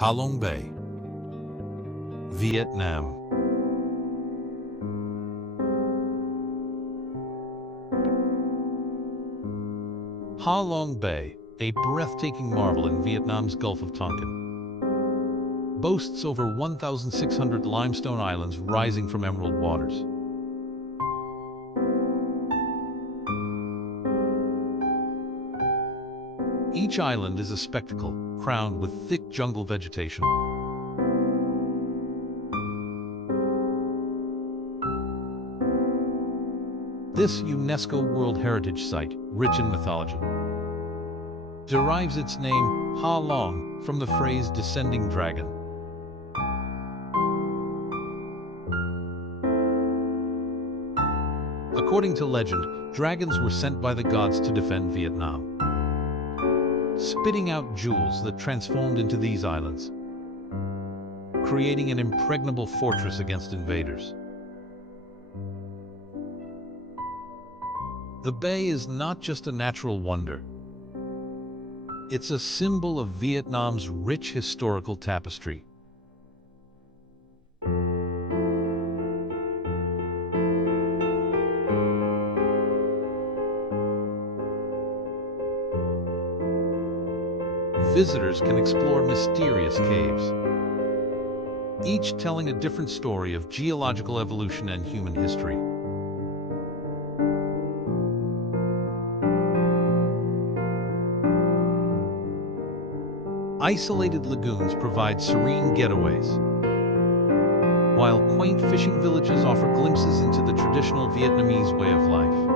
Ha Long Bay, Vietnam. Ha Long Bay, a breathtaking marvel in Vietnam's Gulf of Tonkin, boasts over 1,600 limestone islands rising from emerald waters. Each island is a spectacle, crowned with thick jungle vegetation. This UNESCO World Heritage Site, rich in mythology, derives its name, Ha Long, from the phrase descending dragon. According to legend, dragons were sent by the gods to defend Vietnam, spitting out jewels that transformed into these islands, creating an impregnable fortress against invaders. The bay is not just a natural wonder. It's a symbol of Vietnam's rich historical tapestry. Visitors can explore mysterious caves, each telling a different story of geological evolution and human history. Isolated lagoons provide serene getaways, while quaint fishing villages offer glimpses into the traditional Vietnamese way of life.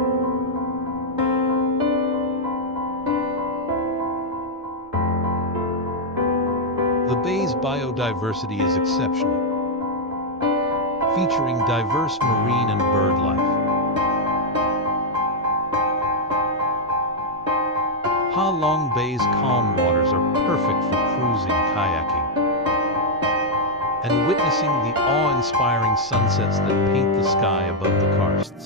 The bay's biodiversity is exceptional, featuring diverse marine and bird life. Ha Long Bay's calm waters are perfect for cruising, kayaking, and witnessing the awe-inspiring sunsets that paint the sky above the coasts.